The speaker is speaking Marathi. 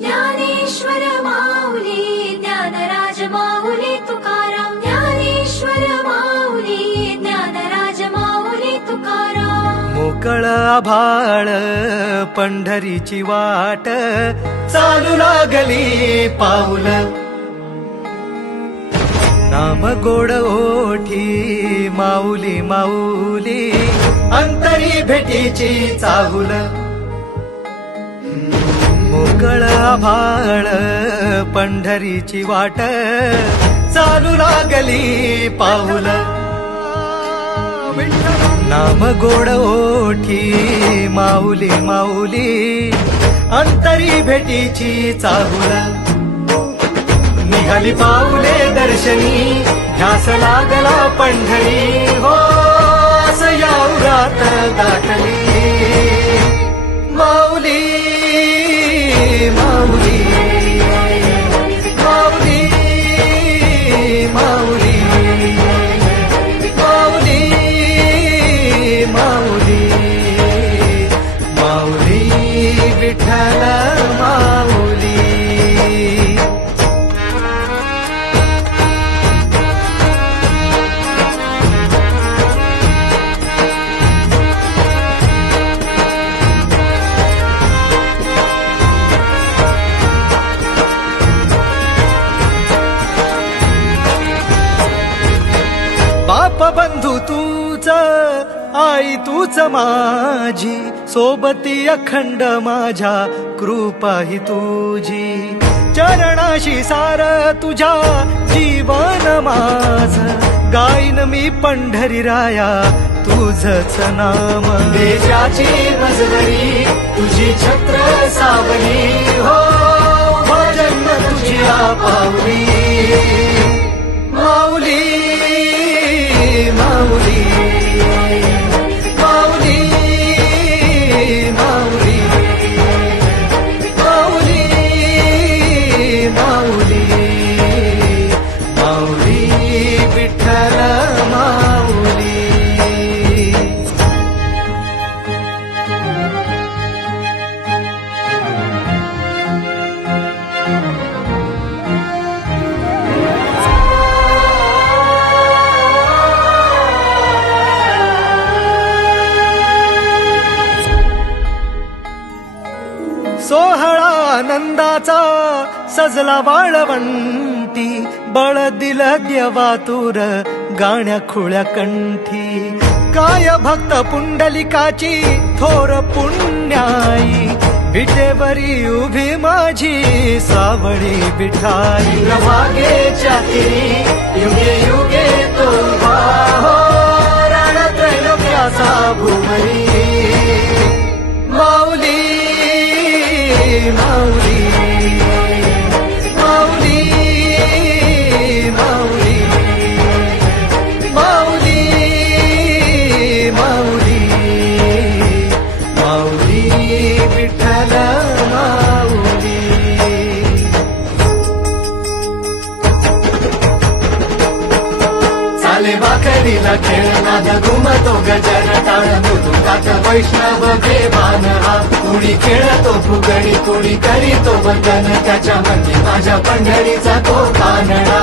ज्ञानेश्वर माऊली ज्ञानराज माऊली तुकाराम ज्ञानेश्वर माऊली ज्ञानराज माऊली तुकाराम मोकळ आभाळ पंढरीची वाट चालू लागली पाऊल नाम गोड ओठी माऊली माऊली अंतरी भेटीची चाहुल मोकळ आभाळ पंढरीची वाट चालू लागली पाऊल नाम गोड ओठी माऊली माऊली अंतरी भेटीची चाहुल निघाली पाऊले दर्शनी ध्यास लागला पंढरी हो असं या उरात दाटली माऊली माऊली माऊली माऊली माऊली माऊली माऊली विठ्ठल माऊली बाप बंधू तूच आई तूच माझी सोबती अखंड माझ्या कृपा ही तुझी चरणाशी सार तुझ्या जीवन माझ गाईन मी पंढरी राया तुझच नाम देशाची मजवरी तुझी छत्र सावली हो भजन तुझी पावली माऊली माऊली माऊली माऊली माऊली माऊली माऊली विठ्ठल माऊली सोहळा आनंदाचा सजला वाळवंटी बळ दिलं देवातूर गाण्या खुळ्या कंठी काय भक्त पुंडलिकाची थोर पुण्याई विटेवरी उभी माझी सावळी विठाई प्रभागेच्या तिरी युगे युगे तो हो रणत्रैलोक्याचा भुवरी माऊली माऊली माऊली माऊली माऊली माऊली माऊली विठ्ठल माऊली चाले भाकरीला खेळ नाद घुमतो गजर टाळ मृदुंगात वैष्णव देवान हा कुणी खेळतो फुगडी कुणी करीतो वंदन त्याच्या म्हणजे माझ्या पंढरीचा तो कानडा